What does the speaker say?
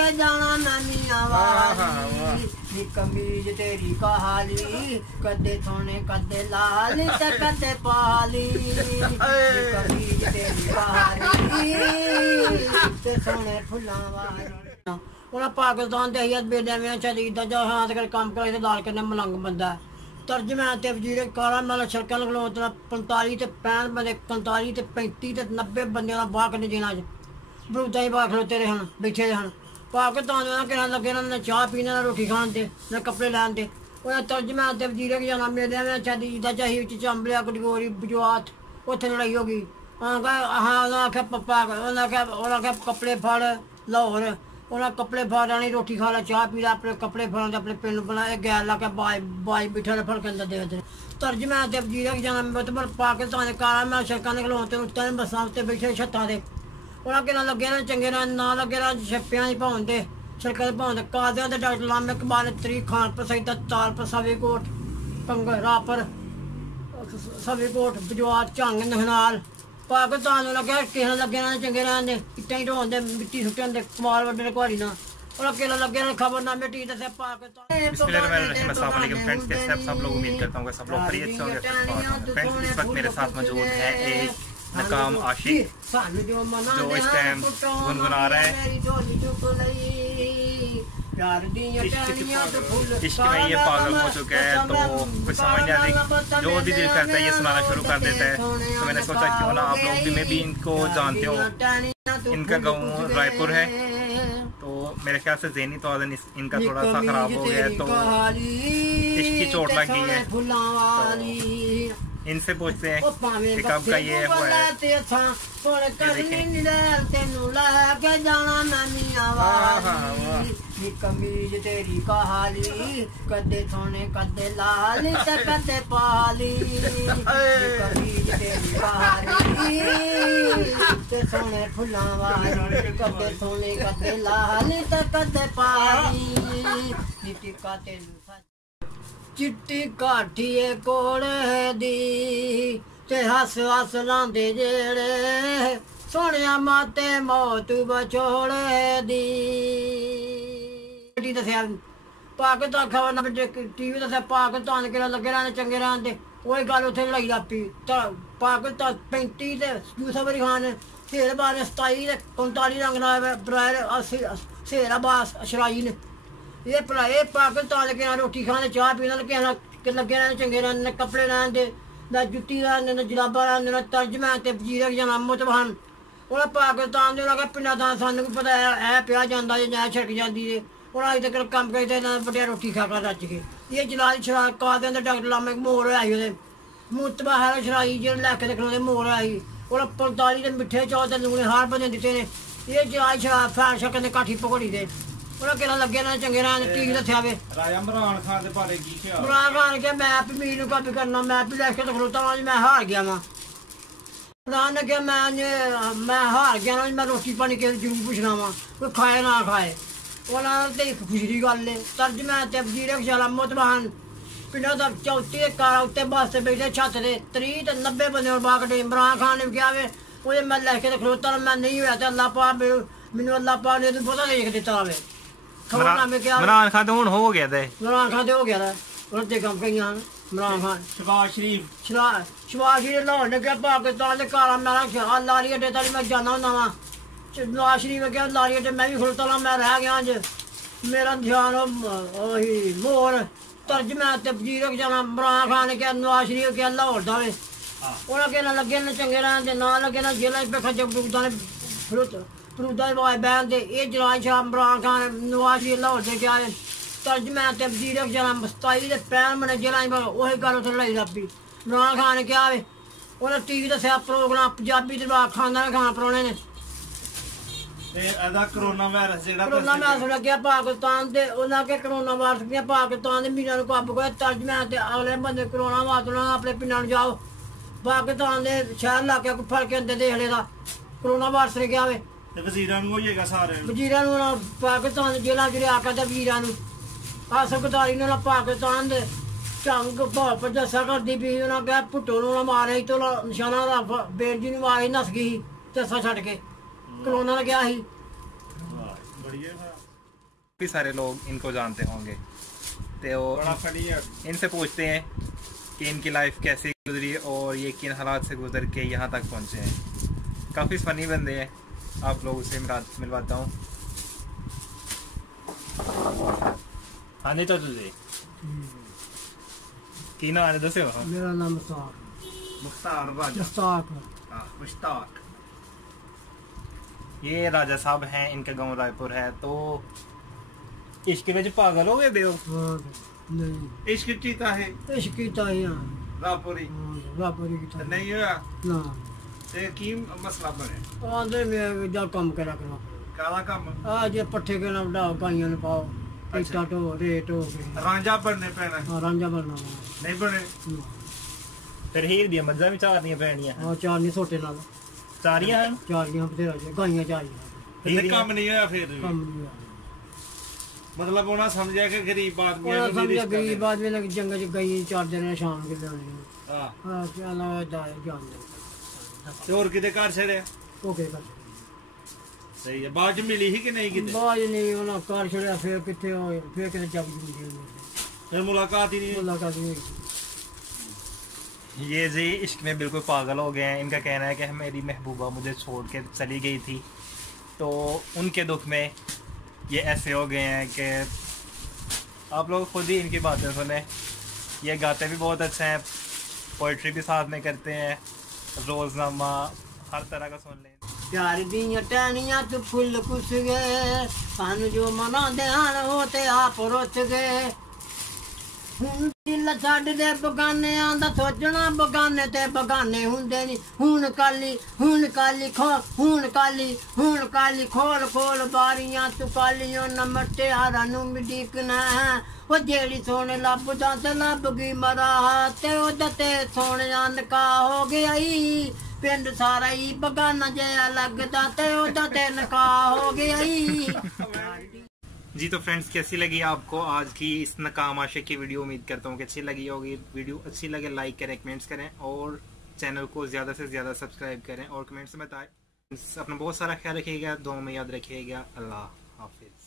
के जाना ननिया वाली कमीज तेरी कहाली कदे सोने कदे लाली ते कदे पाली कमीज तेरी कहाली ते सोने फुल्लां वाली उन्हें पाकिस्तान ते अय्यद बेटे में शरीद दा जो हाथ कर काम करे ते लाल करने मलंग बंदा तर्जमे ते वजीर काला माला शरका लगलो 45 ते 65 बंदे 45 ते 35 ते 90 बंदे दा बाह करने देना बरूदा ही बाह खलोते रहे हन बैठे रहे हन पाकिस्तान में कहना लगे ना चाह पीने ना रोटी खान दे ना कपड़े लैन दे उन्हें तर्जमे ते वजीर के जाना मेले में शरीद दा चाही चंबलिया कटगोरी बजवात उत्थे लड़ाई हो गई हाँ उन्हें आख्या पप्पा उन्हें आख्या कपड़े फड़ लाहौर उन्हें कपड़े फाड़ाने रोटी खा ला चाह पी ला अपने कपड़े फाड़े अपने पिंड बनाए गैर ला के बाई बिठा फड़ के अंदर देखते तर्जमे ते वजीर के जाना मतलब पाकिस्तान काला मैं शरका निकलवाते उत्ते बसा उत्ते बैठे छत्ता दे उन्हें कहना लगे ना चंगे ना लगे ना छप्पियां ही पाउंदे सड़कों से पाउंदे कादियां ते डॉक्टर लामे इकबाल तरीक खान पर सईदा ताल पर सवीकोट कंगर रापर सवीकोट बजवात झंग नहनाल पाकिस्तान लगे किसे लगे ना चंगे रहने इट्टां ही ढोंदे मिट्टी सुट्टे होंदे कमाल वड्डे घोड़ी ना और केला लगे ना खबरनामे टी दसे पाकिस्तान बिस्मिल्लाहिर्रहमानिर्रहीम अस्सलाम वालेकुम फ्रेंड्स कैसे आप सब लोग उम्मीद करता हूं कि सब लोग खैरियत से होंगे फ्रेंड्स इस वक्त मेरे साथ मौजूद है एक नकाम आशिक जो इस टाइम गुनगुना रहा है इश्क में ये पागल हो चुका है तो कुछ समझ नहीं आती जो भी दिल करता है ये सुनाना शुरू कर देता है तो मैंने सोचा क्यों ना आप लोग भी भी इनको जानते हो इनका गाँव रायपुर है तो मेरे ख्याल से ज़हनी तौर इनका थोड़ा सा खराब हो गया है तो इश्क की चोट लग गई है तो इनसे पूछते हैं कि कब का ये हुआ है कमीज तेरी कहाली कदे सोने कदे लाली ते कदे पाली कमीज तेरी कहाली ते सोने फुल्लां वाली कदे सोने कदे लाली ते कदे पाली टिक्का तेनू चिट्टी काठिए कोड़े दी ते हस हस लांदे जेड़े सोनिया माते मौत बछोड़े दी दसिया पाकिस्तान खबर ना टीवी दसिया पाकिस्तान के लगे रहने चंगे रहते वही गल उत्थे लड़ाई लापी पाकिस्तान 35 ते यूसुफ अली खान शेर बारे 27 ते 39 रंग बरार शेर अब्बास शराई ने ये पाकिस्तान के रोटी खाने चाह पीने लगे रहने चंगे रहने कपड़े लैन दे ना जुत्ती लैन ना जराबा लैन ना तर्जमे ते वजीर जाना मुतबहन उन्हें पाकिस्तान दे लगे पिंडा दा सानू पता है पिया जांदा जे ना छिड़क जाती है और अज तक कम करते ना बड़िया रोटी खा कर रज के ये जलाल शराब कादियां दे डॉक्टर लामे मोड़ होया ही ओहदे मुतबहन शराई जेह्ड़े लैके दे खलोते मोड़ होया ही और 45 दे मिट्ठे चौल ते लूने हार बने दित्ते ने ये जलाल शराब फैन शक्कन दे काठी पकौड़ी दे उन्हें कहना लगे ना चंगे रहने टीवी दसिया वे इमरान खान के मैं भी मीर कापी करना मैं भी लैके ते खलोता मैं हार गया वां इमरान ने कहा मैं हार गया ना मैं रोटी पानी किसी जरूर पूछना वा कोई खाए ना खाए उन्होंने एक खुशी की गल है तर्जमे ते वजीर शाला मुतबहन पिंडा दा चौथी कारा उत्ते बस से बैठे छत से 30 ते 90 बंदे बाह कटे इमरान खान ने कहा वे वो मैं लैके ते खलोता मैं नहीं होया ते अल्लाह पाक मैनू अल्लाह पाक ने पता देख दिता वे इमरान खान तो हो गया था इमरान खान तो हो गया था रद्दे कम कई इमरान खान शबाज शरीफ लाहौर ने क्या पाकिस्तान के काला मेरा लारी अड्डे तक मैं जाना होंदा वा नवाज शरीफ क्या लारी अड्डे मैं भी खड़ोता रहा मैं रह गया अज मेरा ध्यान मोर तर्जमे ते वजीर जाना इमरान खान ने क्या नवाज शरीफ क्या लाहौर दा वे उन्हें कहना लगे ना चंगे रहते ना लगे ना जेल पेखा जबरूदा ने फरूदा आवाज बहन दे ये जलाल शाह इमरान खान नवाज शरीफ लाहौर दे क्या तर्जमे ते वजीर जाना 27 ते 65 बने जेल वही गल उत्थे लड़ाई लापी इमरान खान ने क्या वे उन्हें टीवी दसिया प्रोग्राम पंजाबी दरबार खाना खाना परौने ने करोना वायरस लग्या पाकिस्तान ते उन्हें के करोना वायरस दियां पाकिस्तान दे मीरां नूं काबू कर तर्जमे ते अगले बंदे करोना वायरस उन्हें अपने पिंडां नूं जाओ पाकिस्तान दे शहर इलाके को फड़ के अंदर देखने का करोना वायरस ने क्या वे वजीरां नूं होइएगा सारे वजीरां नूं पाकिस्तान जेलां च रिहा करदे वजीरां नूं हस्पताली ने पाकिस्तान दे झंग भाव पर दस्सा करदी पी उन्हें कहा भुट्टो नूं मारे तो निशाना बेनजी नूं मारे नस गई दस्सा छड्ड के करोना ने क्या ही काफ़ी सारे लोग इनको जानते होंगे, तो इनसे पूछते हैं कि इनकी लाइफ कैसे गुजरी और ये किन हालात से गुजर के यहाँ तक पहुँचे हैं। काफ़ी फनी बंदे हैं, आप लोगों से मिलवाता हूँ। हाँ जी चाचू जी, की नाम है दसे? मेरा नाम मुश्ताक। ये राजा साहब हैं, इनका गांव रायपुर है। तो इश्क में पागल हो गए देव? नहीं, इश्क कीता है, इश्क कीता है रायपुरी की नहीं होया ना। ते की मसला बने? आंदे में जा काम करा करो। काला काम? आज पट्ठे के ना डाओ, गाइयां ने पाओ, इटा तो रेट हो गए। रांझा बनने पैना? हां, रांझा बनना नहीं बने। फिर हीर दी मज्जा भी चारनियां पैणियां? हां, चारनी छोटे नाल चारियां हैं, चारियां बतेरा जे गाइयां चारियां। हीर काम नहीं होया? फिर काम नहीं होया, मतलब उन्हें समझा कि गरीब आदमी है। समझा गरीब आदमी ने जंगल च गई 4 दिन शाम के लाने। हां, चलो जाए जान दे। और किते घर छड़े? ओके कर सही है। बाज मिली ही कि नहीं? किते बाज नहीं, उन्हें कार छड़िया, फिर किथे होए, फिर किते जग जी, फिर मुलाकात ही नहीं? मुलाकात नहीं। ये जी इश्क में बिल्कुल पागल हो गए हैं। इनका कहना है कि मेरी महबूबा मुझे छोड़ के चली गई थी, तो उनके दुख में ये ऐसे हो गए हैं कि आप लोग खुद ही इनकी बातें सुने। ये गाते भी बहुत अच्छे हैं, पोइट्री भी साथ में करते हैं, रोज़नामा हर तरह का सुन लें। प्यार दियां टहनियां तू फुल कुस गए, कान जो मना ध्यान होते आप रुस गए। हुण दिल छड्ड दे बगानियां दा सोचना, बगाने ते बगाने हुंदे नी। हुण काली खोल खोल बारियां तू कालियों न मटियारा नूं मिडीकना। ओ जेड़ी सोने लभदा ते लभ गई मरा, ते ओदा ते सोने नका हो गया ई। पिंड सारा ही बगाना जया लगदा, ते ओदा ते नका हो गया ई। जी तो फ्रेंड्स, कैसी लगी आपको आज की इस नकाम आशिक की वीडियो? उम्मीद करता हूँ कि अच्छी लगी होगी। वीडियो अच्छी लगे लाइक करें, कमेंट्स करें और चैनल को ज़्यादा से ज़्यादा सब्सक्राइब करें और कमेंट्स में बताएं। अपना बहुत सारा ख्याल रखिएगा, दुआ में याद रखिएगा। अल्लाह हाफिज़।